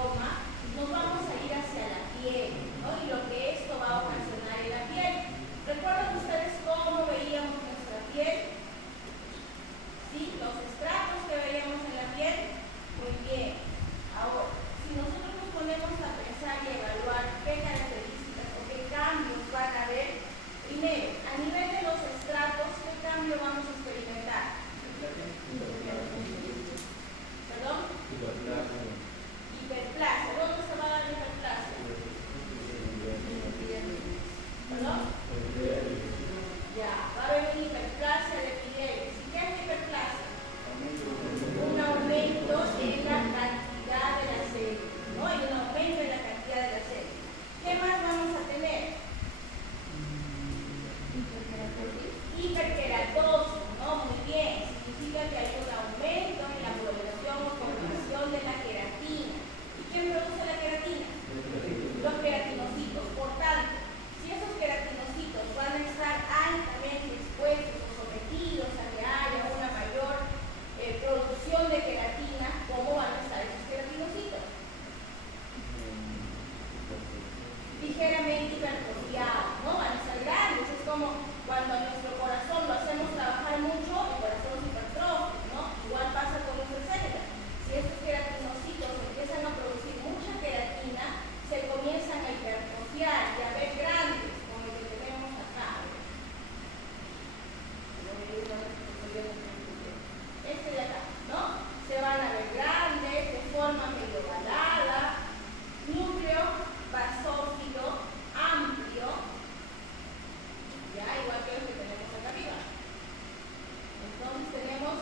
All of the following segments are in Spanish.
papiloma, nos vamos a ir hacia la piel, ¿no? Y lo que esto va a ocasionar en la piel. ¿Recuerdan ustedes cómo veíamos nuestra piel? ¿Sí? Los estratos que veíamos en la piel. Muy bien. Ahora, si nosotros nos ponemos a pensar y evaluar qué características o qué cambios van a haber, primero, a nivel de los estratos, ¿qué cambio vamos a experimentar? ¿Perdón? Hiperplasia. ¿Dónde se va a dar la hiperplasia? ¿Perdón? Ya, va a haber una hiperplasia de epidermis. ¿Y qué es la hiperplasia? Un aumento en la cantidad de la célula, ¿no? Hay un aumento en la cantidad de la célula. ¿Qué más vamos a tener? Hiperkeratosis, ¿no? Muy bien. Significa que hay un aumento en la población o formación de la queratina. ¿Y quién produce la queratina? Los queratinocitos. Por tanto, si esos queratinocitos van a estar altamente expuestos o sometidos a que haya una mayor producción de queratina, ¿cómo van a estar esos queratinocitos? Ligeramente hipertrofiados, ¿no? Van a estar grandes. Es como cuando a nuestro corazón lo hacemos trabajar mucho, el corazón se hipertrofia, ¿no? Igual pasa con nuestras células. Si estos queratinocitos empiezan a producir mucha queratina, se comienzan a hipertrofiar y a ver grandes, como el que tenemos acá. Este de acá, ¿no? Se van a ver grandes, de forma medio ovalada, núcleo basófilo amplio, ya igual que los que tenemos acá arriba. Entonces tenemos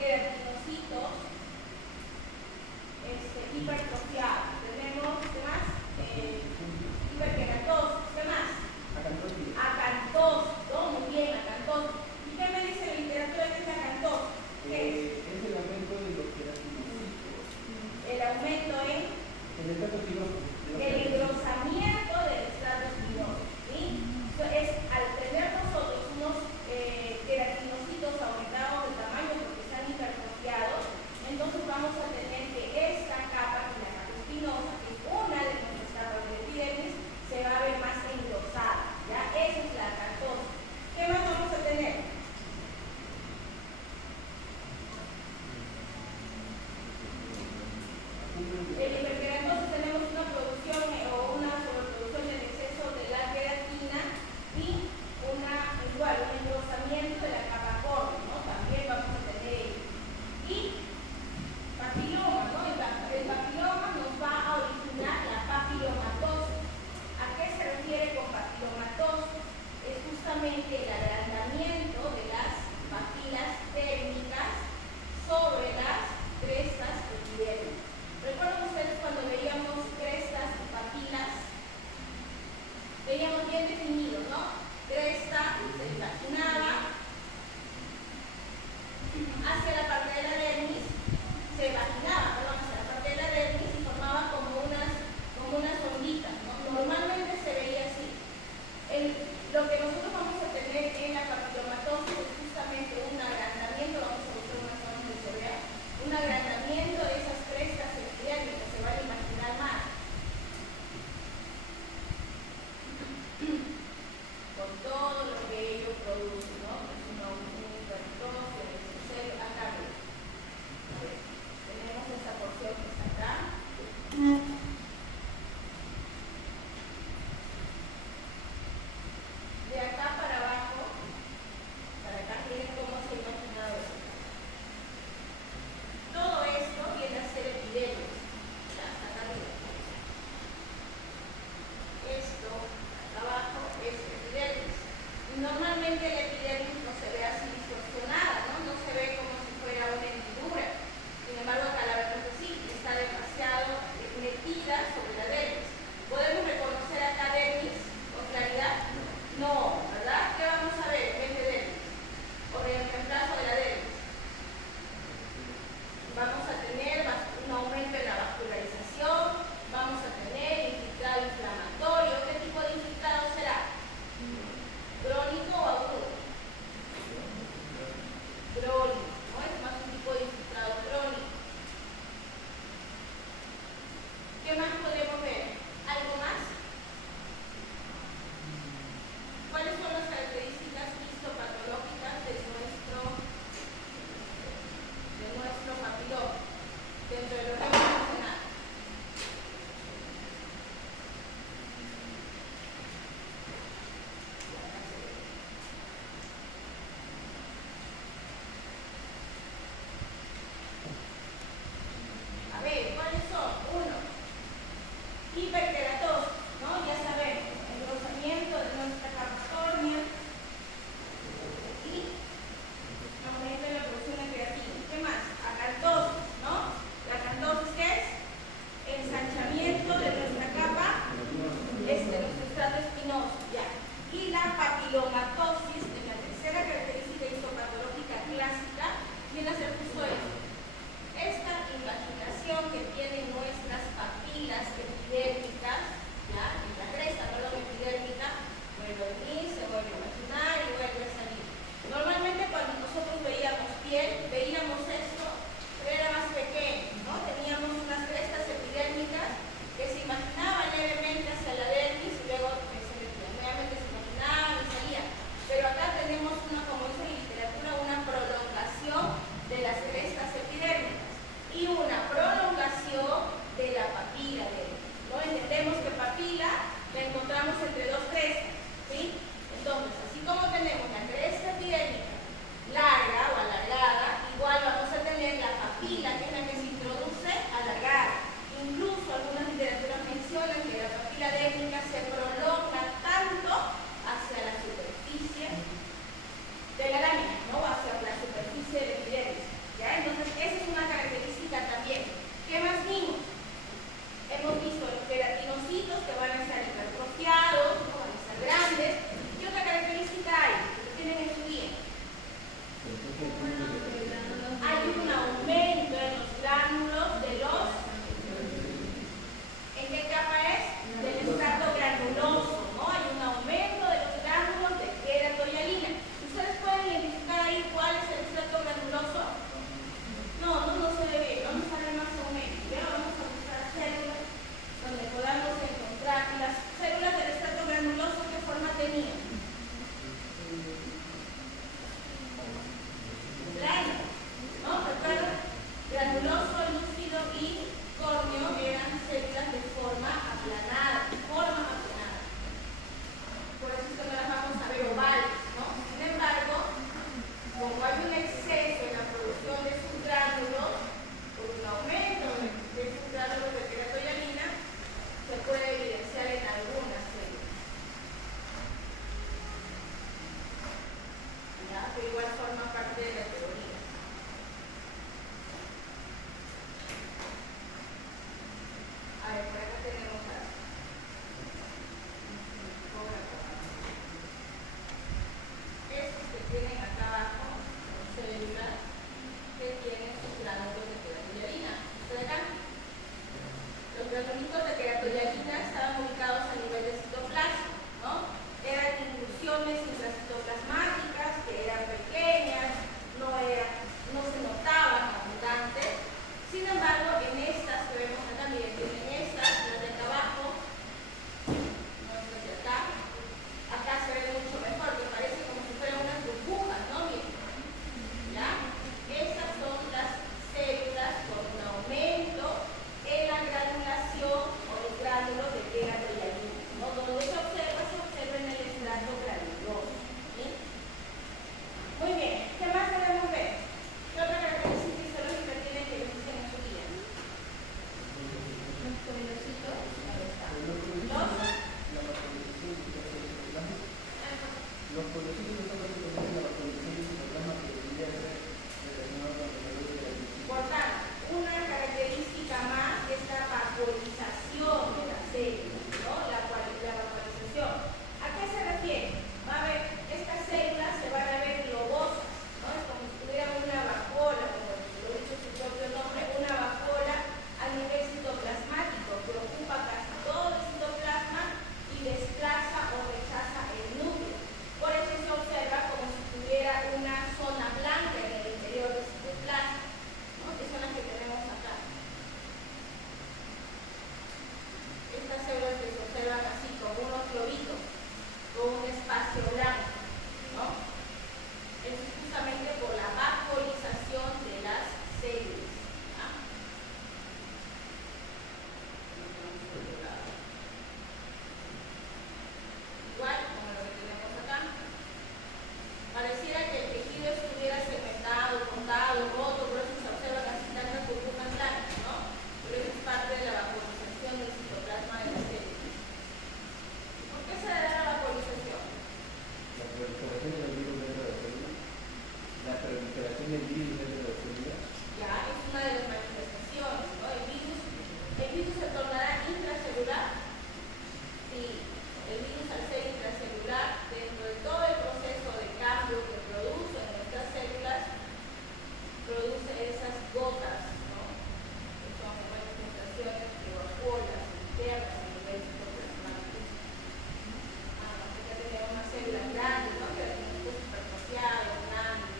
queratinocitos hipertrofiados. Tenemos, ¿qué más? Hiperkeratosis. ¿Qué más? Acantosis. Muy bien, acantosis. ¿Y qué me dice la literatura que es acantosis? ¿Qué es? Es el aumento de los queratinocitos. El aumento en El estrato espinoso. el engrosamiento del estrato espinoso, ¿sí? Es al tener nosotros unos queratinocitos aumentados de tamaño porque están hipertrofiados, entonces vamos a tener que esta capa, que es la capa espinosa, que es una de nuestras capas de epidermis, se va a ver más engrosada, ¿ya? Esa es la acantosis. ¿Qué más vamos a tener? El hiperkeratosis tenemos una producción o una sobreproducción en exceso de la queratina y un engrosamiento de la capa córnea, ¿no? También vamos a tener. Y papiloma, ¿no? El papiloma nos va a originar la papilomatosis. ¿A qué se refiere con papilomatosis? Es justamente el agrandamiento de las papilas térmicas sobre las crestas epidérmicas. ¿Recuerdan ustedes cuando veíamos crestas y papilas? Veíamos bien definido, ¿no? Cresta se imaginaba hacia la parte de la dermis, se imaginaba, perdón, hacia la parte de la dermis y formaba como unas onditas, ¿no? Normalmente se veía así. Lo que nosotros vamos a tener en la papilomatosis es justamente un agrandamiento, vamos a buscar unas zonas de cerebro, un agrandamiento de esas crestas epidérmicas, se van a imaginar más. Con todo lo que ello produce, ¿no? Es un hipertrofia de su célula acá. A ver, tenemos esta porción que está acá. De acá para abajo, para acá, miren cómo se ha imaginado eso. Todo esto viene a ser epidermis. Hasta acá arriba. Esto, acá abajo, es epidermis. Y normalmente la epidermis no se ve así distorsionada, ¿no? No se ve como si fuera una hendidura. Sin embargo, acá la vemos así, está demasiado metida sobre la dermis. ¿Podemos reconocer acá dermis con claridad? No, ¿verdad? ¿Qué vamos a ver en vez de dermis? O en el reemplazo de la dermis. Vamos a tener un aumento en la vascularización, vamos a tener infiltrado inflamatorio. ¿Qué tipo de infiltrado será? ¿Crónico o agudo? granitos de queratoyarina estaban ubicados a nivel de citoplasma, ¿no? Eran inclusiones intracitoplasmáticas que eran pequeñas, no se notaban abundantes. Sin embargo, en estas que vemos acá, miren, en estas, las de acá abajo, no estas de acá se ve mucho mejor, que parece como si fueran unas burbujas, ¿no? Miren, ¿ya? Estas son las células con un aumento en la granulación o el gránulo de queratoyarina, ¿no? Donde se observa en el estrato granuloso, ¿sí? Muy bien, ¿qué más debemos ver? ¿Qué otra característica histológica tiene que nos dicen en su guía? Los colorcitos, ahí está. Los colorcitos están básicamente la vascularización del citoplasma que debería ser relacionado con la luz de la luz. Por tanto, una característica más es la vaporización de las células, ¿no? La vaporización. ¿A qué se refiere? Va a ver, estas células se van a ver globosas, ¿no? Es como si tuvieran una vacuola, como lo dice su propio nombre, una vacuola a nivel citoplasmático que ocupa casi todo el citoplasma y desplaza o rechaza el núcleo. Por eso se observa como si tuviera una zona blanca en el interior del citoplasma, ¿no? Que son las que tenemos acá. Estas células que se observan así, como unos globitos, con un espacio blanco, ¿no? Eso es justamente por la vaporización de las células, ¿ya? Igual como lo que tenemos acá. Pareciera que el tejido estuviera segmentado, cortado, roto, por eso se observa casi tantas burbujas blancas, ¿no? Pero eso es parte de la vaporización del citoplasma de las células. ¿Por qué se da la vaporización? La proliferación del virus dentro de la célula. La proliferación del virus dentro de la célula. Ya, es una de las manifestaciones, ¿no? El virus se tornará intracelular. Sí, el virus al ser intracelular, dentro de todo el proceso de cambio que produce en nuestras células, produce esas gotas, ¿no? Que son manifestaciones de vacuolas internas a nivel citoplasmático. Acá tenemos una célula grande, ¿no? Que la tenemos superficial, grande.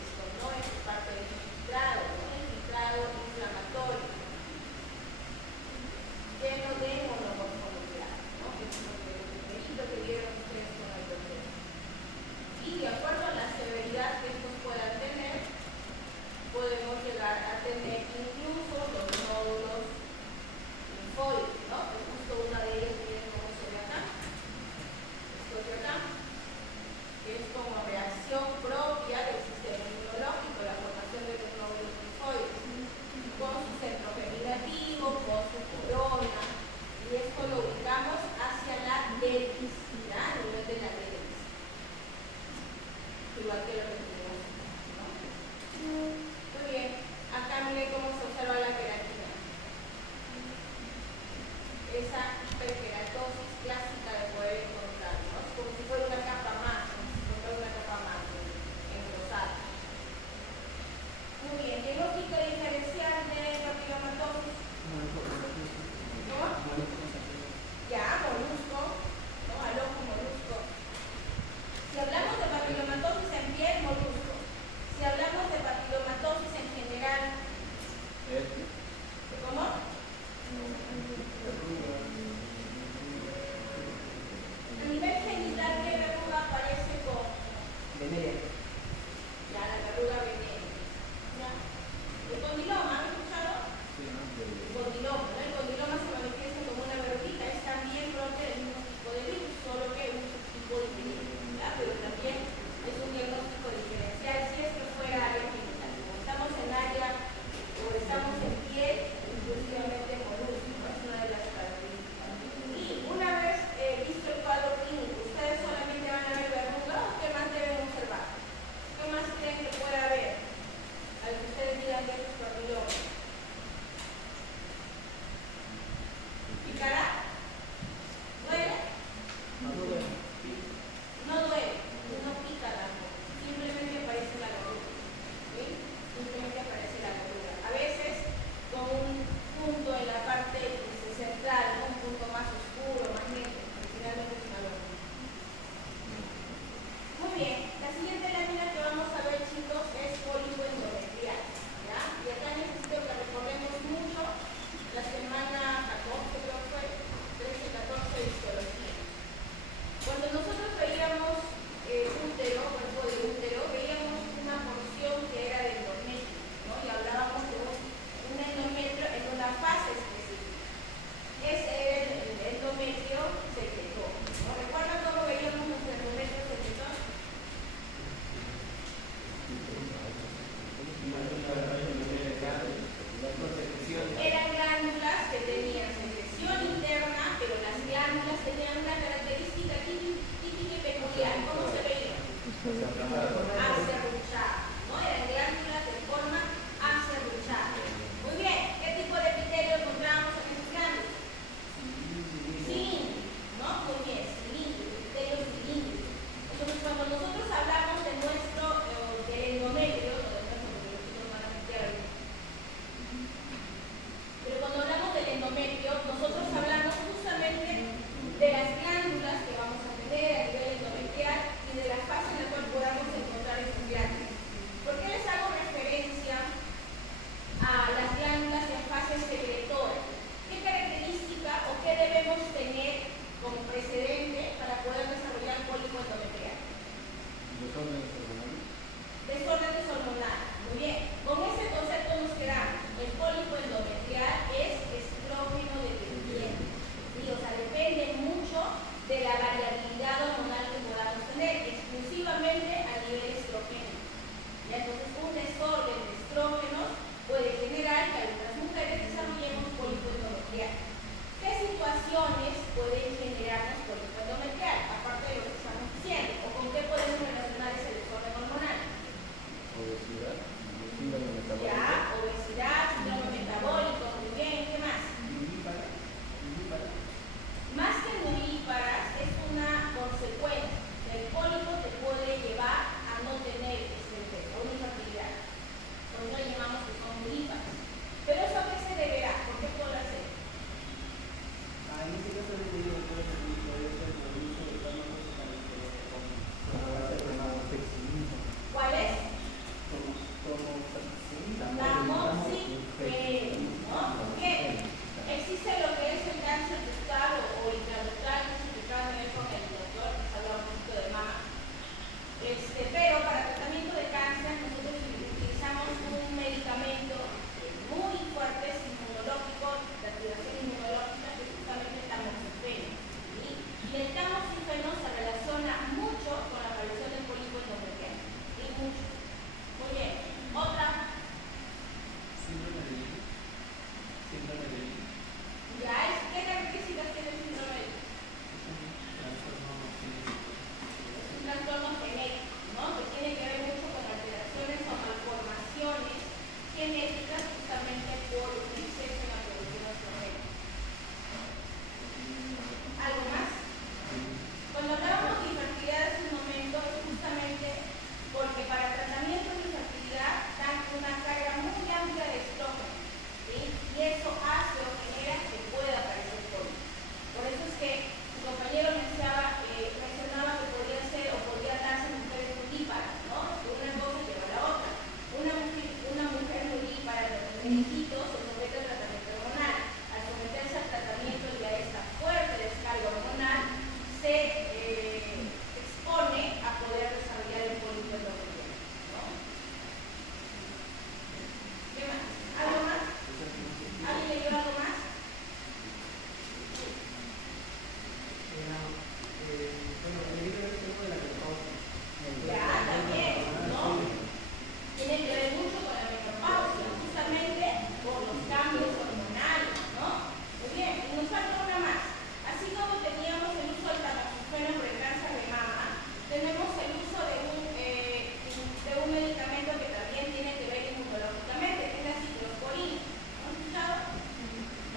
Esto no es parte del infiltrado, ¿no? El infiltrado inflamatorio, lleno de monomorfonuclear, ¿no? Que es lo primerito que vieron ustedes con el proceso. Y de acuerdo a la severidad que estos puedan tener, podemos llegar a tener incluso los nódulos linfoides, ¿no? Que justo una de ellas, miren cómo se ve acá. Esto de acá, que es como reacción propia del sistema inmunológico, la formación de los nódulos linfoides, con su centro germinativo, con su corona, y esto lo ubicamos hacia la dermis, ¿ya? A nivel de la dermis. Igual que lo que tenemos, ¿no? Muy bien, acá miren cómo se observa la queratina. Esa hiperkeratosis clásica de poder encontrar, ¿no? Es como si fuera una capa más, como si fuera una capa más engrosada. Muy bien, diagnóstico diferencial de papilomatosis. ¿Cómo? Ya, molusco, ¿no? Al ojo molusco. Si hablamos de papilomatosis en piel, molusco. Si hablamos de papilomatosis en general, ¿cómo? A nivel genital, ¿qué verruga aparece con? Venerea. Ya, la verruga venérea. ¿Ya? El condiloma, ¿han escuchado? Sí, ¿no? El condiloma, ¿no? El condiloma se manifiesta como una verruguita, es también síndrome metabólico. Ya, obesidad, síndrome metabólico, muy bien, ¿qué más? Nulíparas. Más que nulíparas, es una consecuencia. El pólipo te puede llevar a no tener a una infertilidad. Por eso le llamamos que son nulíparas. Pero eso a qué se deberá, ¿por qué podrá ser? En este caso le digo que puede ser el uso de fármacos para ¿Cuál es? Tamoxifeno, ¿no? ¿Por qué? Existe lo que es el cáncer ductal o intraductal, que se trata de con el doctor, que habla un poquito de mama. Pero para tratamiento de cáncer nosotros utilizamos un medicamento muy fuerte, es inmunológico, de activación inmunológica, que es justamente el tamoxifeno. ¿Sí? Y el tamoxifeno se relaciona mucho con la aparición del pólipo endometrial. ¿Sí? Mucho. Muy bien. Otra. síndrome de Lynch. Ya es, ¿qué características tiene el síndrome de Lynch? Un trastorno genético, ¿no? Que tiene que ver mucho con alteraciones o malformaciones genéticas justamente por un exceso en la producción de estrogeno. ¿Algo más? Cuando hablábamos de infertilidad hace un momento, es justamente porque para tratamientos de infertilidad dan una carga muy amplia de estrógeno, ¿sí? Y eso hace o genera que pueda aparecer pólipo. Por eso es que su compañero mencionaba que podría ser o podría darse en mujeres nulíparas, ¿no? Una cosa lleva a la otra. Una mujer nulípara de los hijitos se somete al tratamiento hormonal. Al someterse al tratamiento y a esta fuerte descarga hormonal, se expone a poder desarrollar el pólipo endometrial, ¿no? ¿Qué más? ¿Algo más? ¿Alguien le dio algo más? Ya, también, ¿no? Tiene que ver mucho con la menopausia, justamente por los cambios hormonales, ¿no? Muy bien, y nos falta una más. Así como teníamos el uso del tamoxifeno por el cáncer de mama, tenemos el uso de un medicamento que también tiene que ver inmunológicamente, que es la ciclosporina. ¿No han escuchado?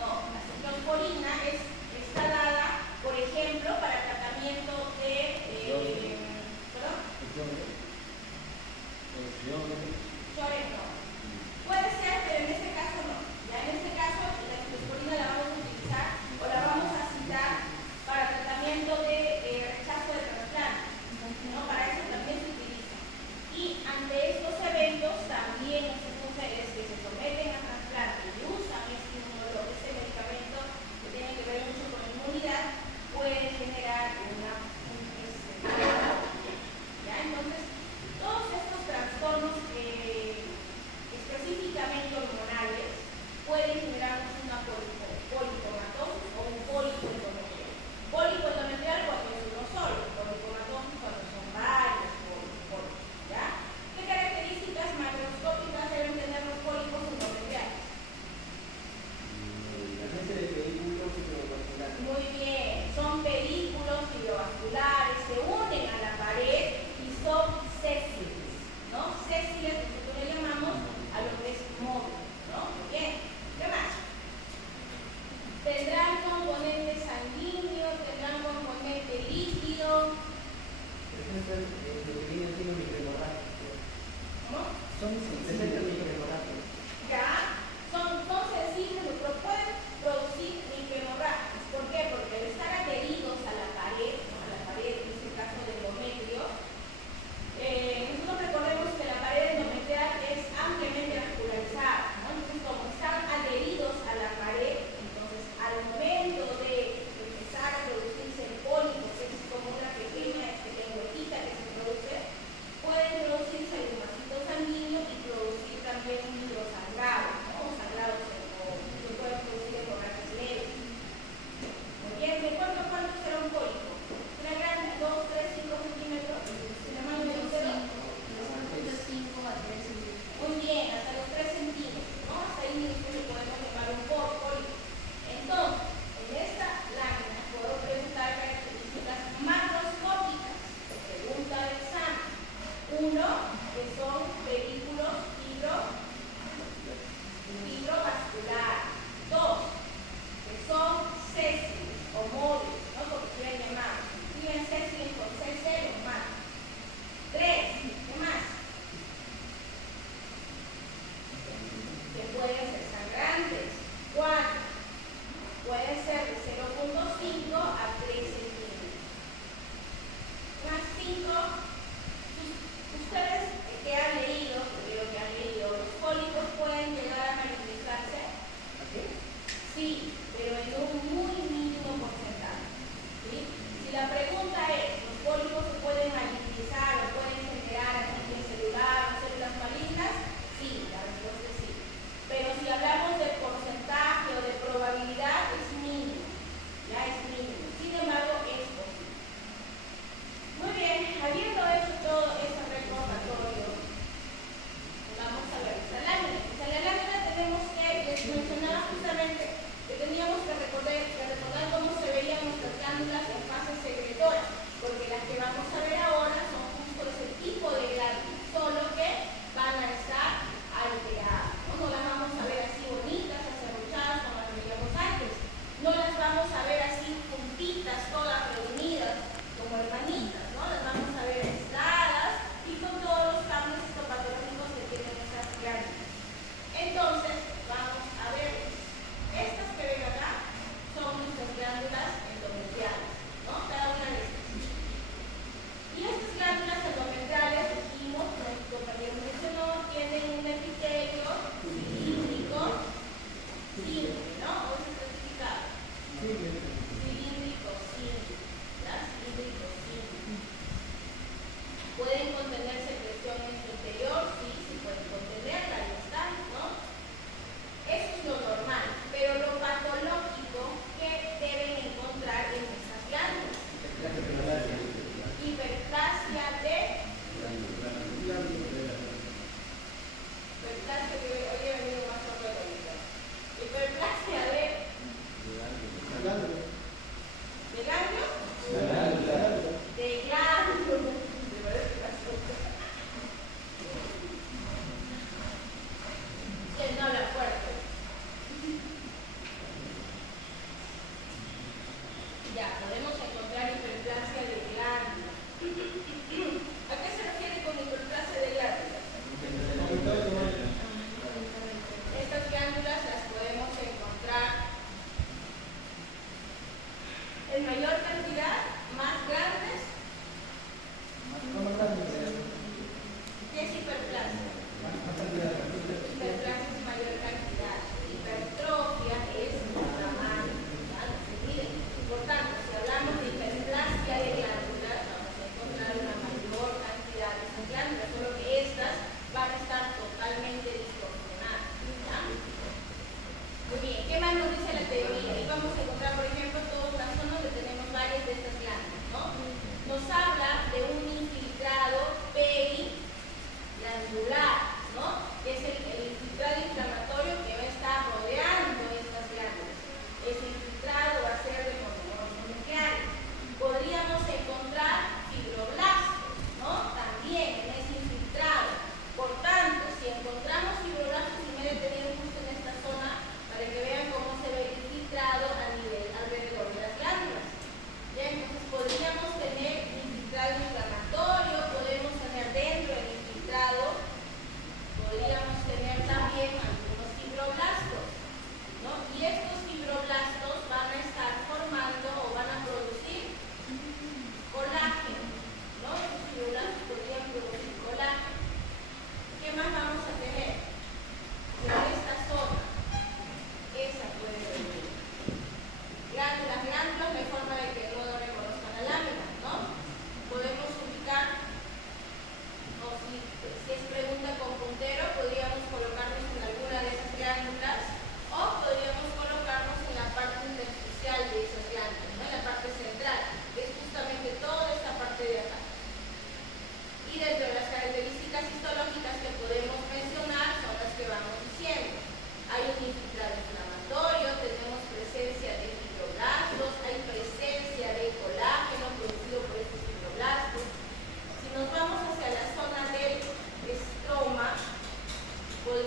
No, la ciclosporina está dada, por ejemplo, para tratamiento de... ¿perdón? Chores no. Puede ser, pero en este caso no. Ya en este caso la ciclosporina la vamos a utilizar o la vamos a citar para tratamiento de rechazo de trasplante, ¿no? Para eso también se utiliza. Y ante estos eventos también las mujeres que se someten a trasplante y usan este medicamento que tiene que ver mucho con la inmunidad, puede generar ¿ya? Entonces, todos estos trastornos específicamente hormonales pueden generarnos una policomatosis o un pólipo endometrial. Pólipo endometrial cuando es uno solo, policomatosis cuando son varios pólipos, ¿ya? ¿Qué características macroscópicas deben tener los pólipos endometriales? Muy bien, son películas fibrobasculares, se unen a la pared y son sésiles, ¿no? Sésiles nosotros le llamamos a lo que es móvil, ¿no? Muy bien, ¿qué más? Tendrán componente sanguíneo, tendrán componente líquido. ¿Cómo? Son sensibles. Ya, son sensibles, pero pueden producir microhemorragias. ¿Por qué? Porque al estar adheridos a la pared, ¿no? A la pared, en este caso del endometrio, nosotros recordemos que la pared endometrial es ampliamente vascularizada, ¿no? Entonces, como están adheridos a la pared, entonces al momento de empezar a producirse el pólipo, que es como una pequeña huequita que se produce, pueden producirse el vasito sanguíneo y producir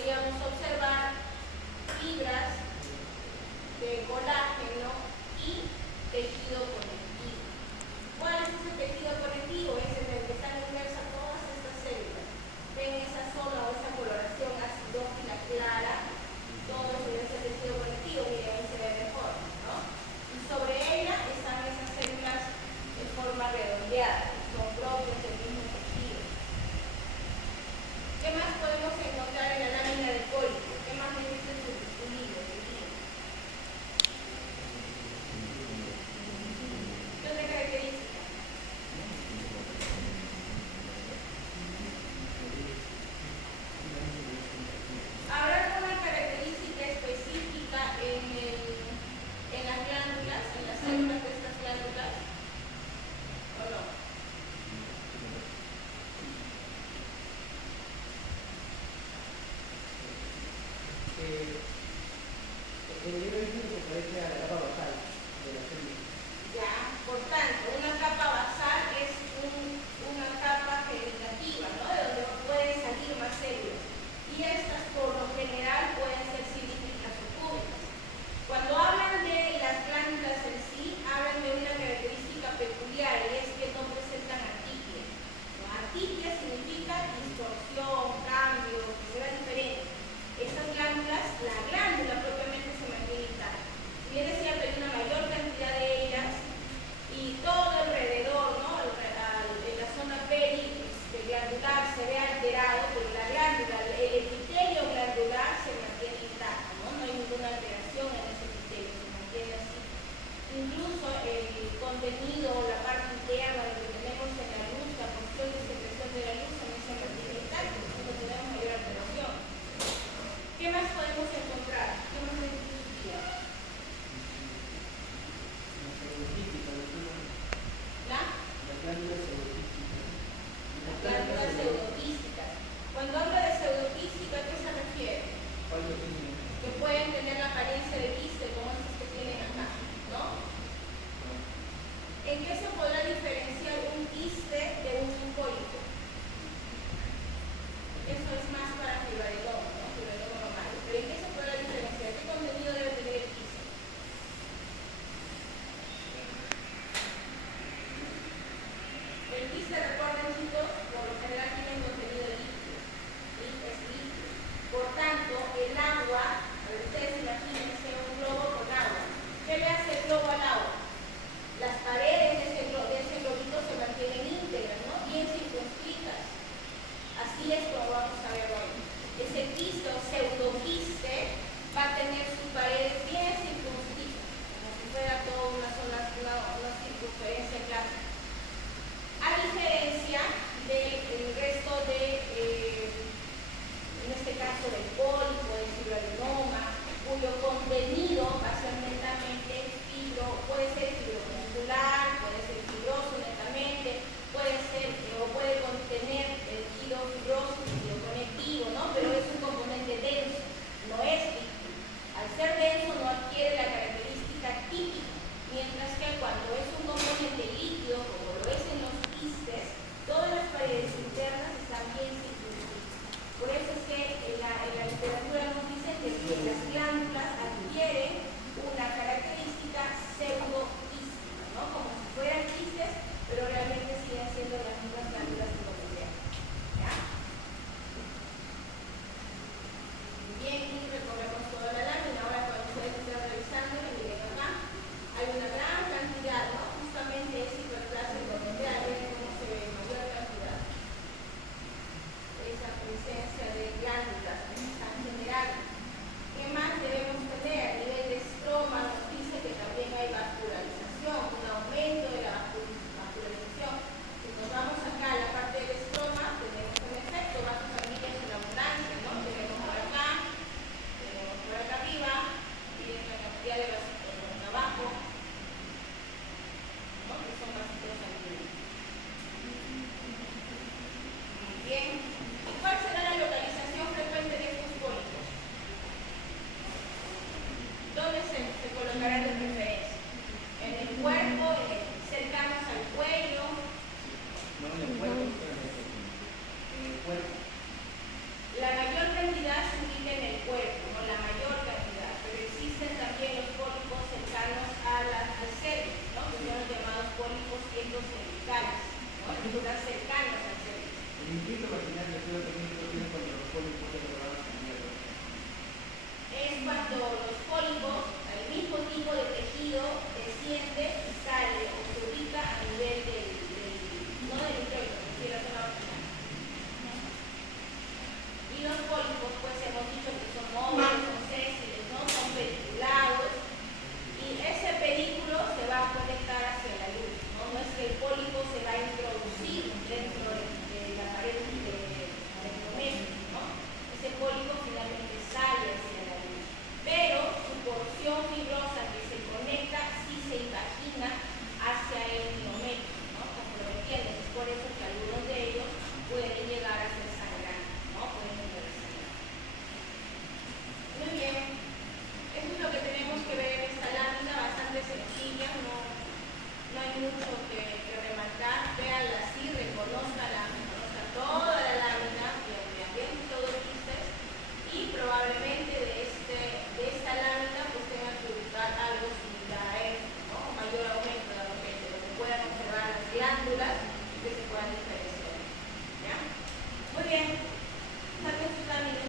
podríamos observar fibras de colágeno y tejido conectivo. ¿Cuál es ese tejido conectivo? Es en el que están inmersas todas estas células. Ven esa zona o esa coloración acidófila clara, todo sobre ese tejido conectivo, miren, ahí se ve mejor, ¿no? Y sobre ella están esas células de forma redondeada, que son propias del mismo tejido. ¿Qué más podemos encontrar en la lámina de Golgi? ¿Qué más me dice su libro? ¿Qué otra característica? ¿Habrá alguna característica específica en las glándulas, en las células de estas glándulas? ¿O no? El libro dice que se parece a la capa basal de la célula. Ya, por tanto, una capa basal es una capa vegetativa, ¿no? De donde pueden salir más células. Y estas, por lo general, pueden ser cilíndricas o cúbicas. Cuando hablan de las glándulas en sí, hablan de una característica peculiar y es que no presentan atiquia. ¿No? Atiquia significa distorsión, cambio, que será diferente. Estas glándulas, la glándula propiamente se mantiene intacta. Si bien es cierto, hay una mayor cantidad de ellas y todo alrededor, ¿no? En la zona periglandular se ve alterado, pero la glándula, el epitelio glandular se mantiene intacto, ¿no? No hay ninguna alteración en ese epitelio, se mantiene así. Incluso el contenido, la parte interna de lo que tenemos en la luz, la porción de secreción de la luz también se mantiene intacto, no tenemos mayor alteración. ¿Qué más podemos encontrar? ¿Qué más hay en su vida? Las glándulas pseudoquísticas. Las glándulas pseudoquísticas. Cuando habla de pseudoquística, ¿a qué se refiere? Que pueden tener la apariencia de quiste como estos que tienen acá, ¿no? ¿En qué se podrá diferenciar un quiste de un pólipo? Eso es más para fibroadenoma, ¿no? Fibroadenoma mamario. ¿Pero en qué se podrá diferenciar? ¿Qué contenido debe tener el quiste? El quiste, recuerden chicos, por lo general tiene contenido líquido. ¿Sí? Es líquido. Por tanto, el agua, a ver, ustedes imagínense un globo con agua. ¿Qué le hace el globo al agua? Las paredes de ese globito se mantienen íntegras, ¿no? Bien circunscritas. Así es como vamos a ver hoy. Ese quiste o pseudoquiste va a tener sus paredes bien circunscritas, como si fuera toda una circunferencia clásica. A diferencia del resto de, en este caso del pólipo, del fibroadenoma, cuyo contenido